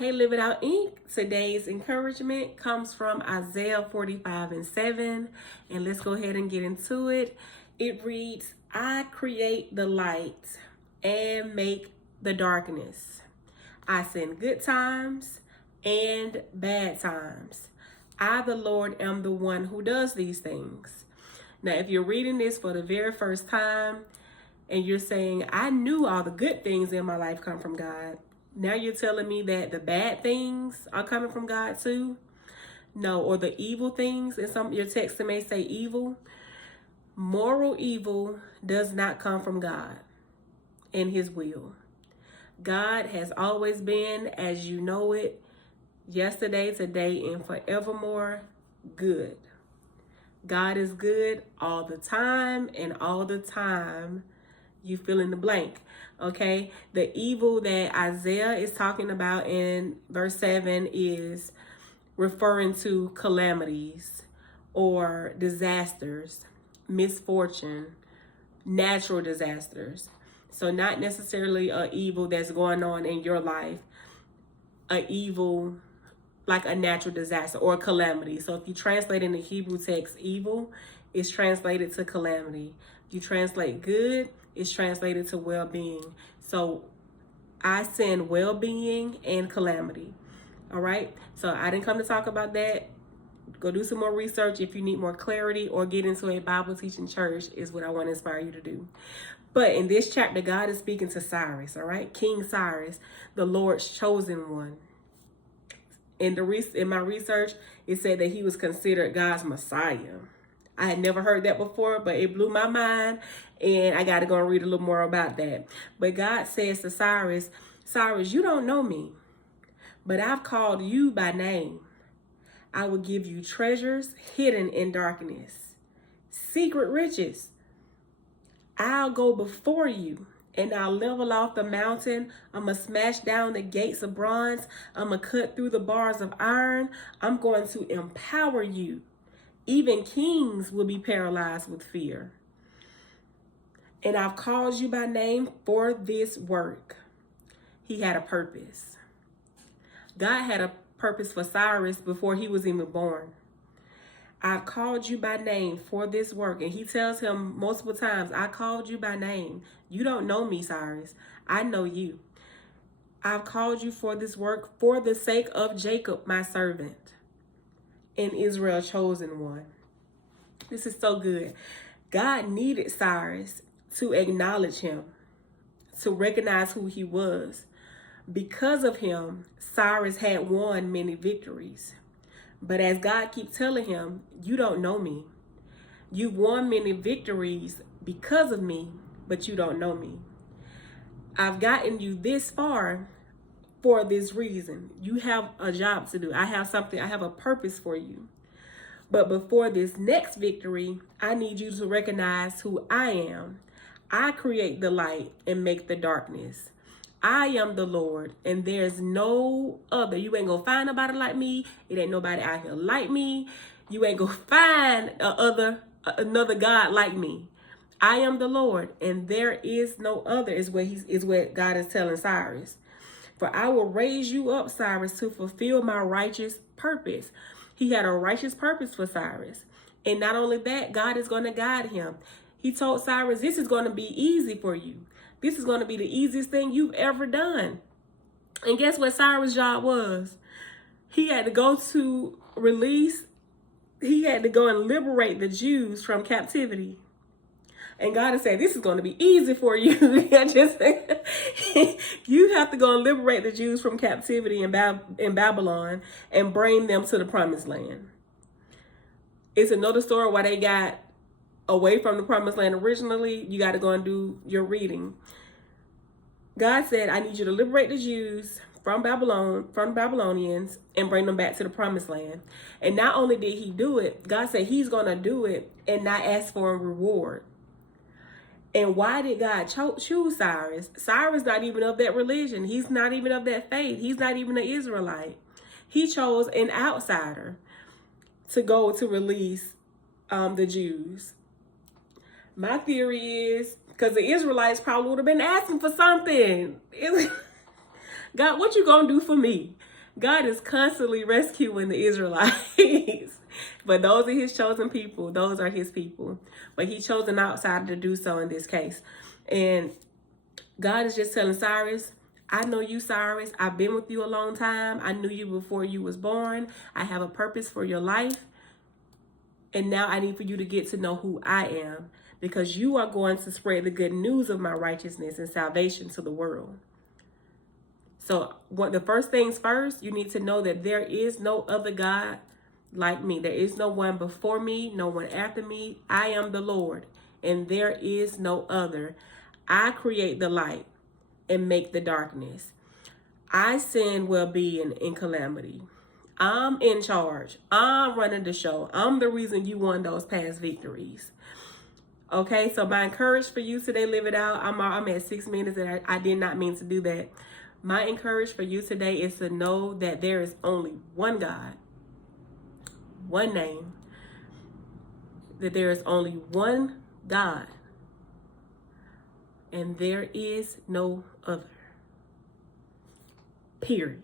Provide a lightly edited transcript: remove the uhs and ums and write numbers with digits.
Hey, Live It Out Inc. Today's encouragement comes from Isaiah 45:7. And let's go ahead and get into it. It reads, I create the light and make the darkness. I send good times and bad times. I, the Lord, am the one who does these things. Now, if you're reading this for the very first time and you're saying, I knew all the good things in my life come from God, now you're telling me that the bad things are coming from God too? No, or the evil things. In some your text may say evil. Moral evil does not come from God and his will. God has always been, as you know it, yesterday, today, and forevermore, good. God is good all the time, and all the time you fill in the blank. Okay, the evil that Isaiah is talking about in verse 7 is referring to calamities or disasters, misfortune, natural disasters. So not necessarily a evil that's going on in your life, a evil like a natural disaster or a calamity. So if you translate in the Hebrew text, evil is translated to calamity. If you translate good, it's translated to well-being. So I send well-being and calamity. All right. So I didn't come to talk about that. Go do some more research if you need more clarity, or get into a Bible teaching church is what I want to inspire you to do. But in this chapter, God is speaking to Cyrus. All right. King Cyrus, the Lord's chosen one. In my research, it said that he was considered God's Messiah. I had never heard that before, but it blew my mind, and I got to go and read a little more about that. But God says to Cyrus, Cyrus, you don't know me, but I've called you by name. I will give you treasures hidden in darkness, secret riches. I'll go before you, and I'll level off the mountain. I'm going to smash down the gates of bronze. I'm going to cut through the bars of iron. I'm going to empower you. Even kings will be paralyzed with fear. And I've called you by name for this work. He had a purpose. God had a purpose for Cyrus before he was even born. I've called you by name for this work. And he tells him multiple times, I called you by name. You don't know me, Cyrus. I know you. I've called you for this work for the sake of Jacob, my servant, and Israel, chosen one. This is so good. God needed Cyrus to acknowledge him, to recognize who he was. Because of him, Cyrus had won many victories. But as God keeps telling him, you don't know me. You've won many victories because of me, but you don't know me. I've gotten you this far for this reason. You have a job to do. I have a purpose for you. But before this next victory, I need you to recognize who I am. I create the light and make the darkness. I am the Lord, and there's no other. You ain't gonna find nobody like me. It ain't nobody out here like me. You ain't gonna find another God like me. I am the Lord, and there is no other, is what God is telling Cyrus. For I will raise you up, Cyrus, to fulfill my righteous purpose. He had a righteous purpose for Cyrus. And not only that, God is going to guide him. He told Cyrus, this is going to be easy for you. This is going to be the easiest thing you've ever done. And guess what Cyrus' job was? He had to go and liberate the Jews from captivity. And God is saying, this is going to be easy for you. You have to go and liberate the Jews from captivity in Babylon and bring them to the promised land. It's another story why they got away from the promised land originally. You got to go and do your reading. God said, I need you to liberate the Jews from Babylonians and bring them back to the promised land. And not only did he do it, God said he's going to do it and not ask for a reward. And why did God choose Cyrus? Cyrus not even of that religion. He's not even of that faith. He's not even an Israelite. He chose an outsider to go to release the Jews. My theory is because the Israelites probably would have been asking for something. God, what you gonna do for me? God is constantly rescuing the Israelites. But those are his chosen people. Those are his people. But he chose an outsider to do so in this case. And God is just telling Cyrus, I know you, Cyrus. I've been with you a long time. I knew you before you was born. I have a purpose for your life. And now I need for you to get to know who I am, because you are going to spread the good news of my righteousness and salvation to the world. So the first things first, you need to know that there is no other God like me. There is no one before me, no one after me. I am the Lord, and there is no other. I create the light and make the darkness. I send well-being in calamity. I'm in charge. I'm running the show. I'm the reason you won those past victories. Okay, so my encouragement for you today, live it out. I'm at 6 minutes, and I did not mean to do that. My encouragement for you today is to know that there is only one God, one name, that there is only one God, and there is no other. Period.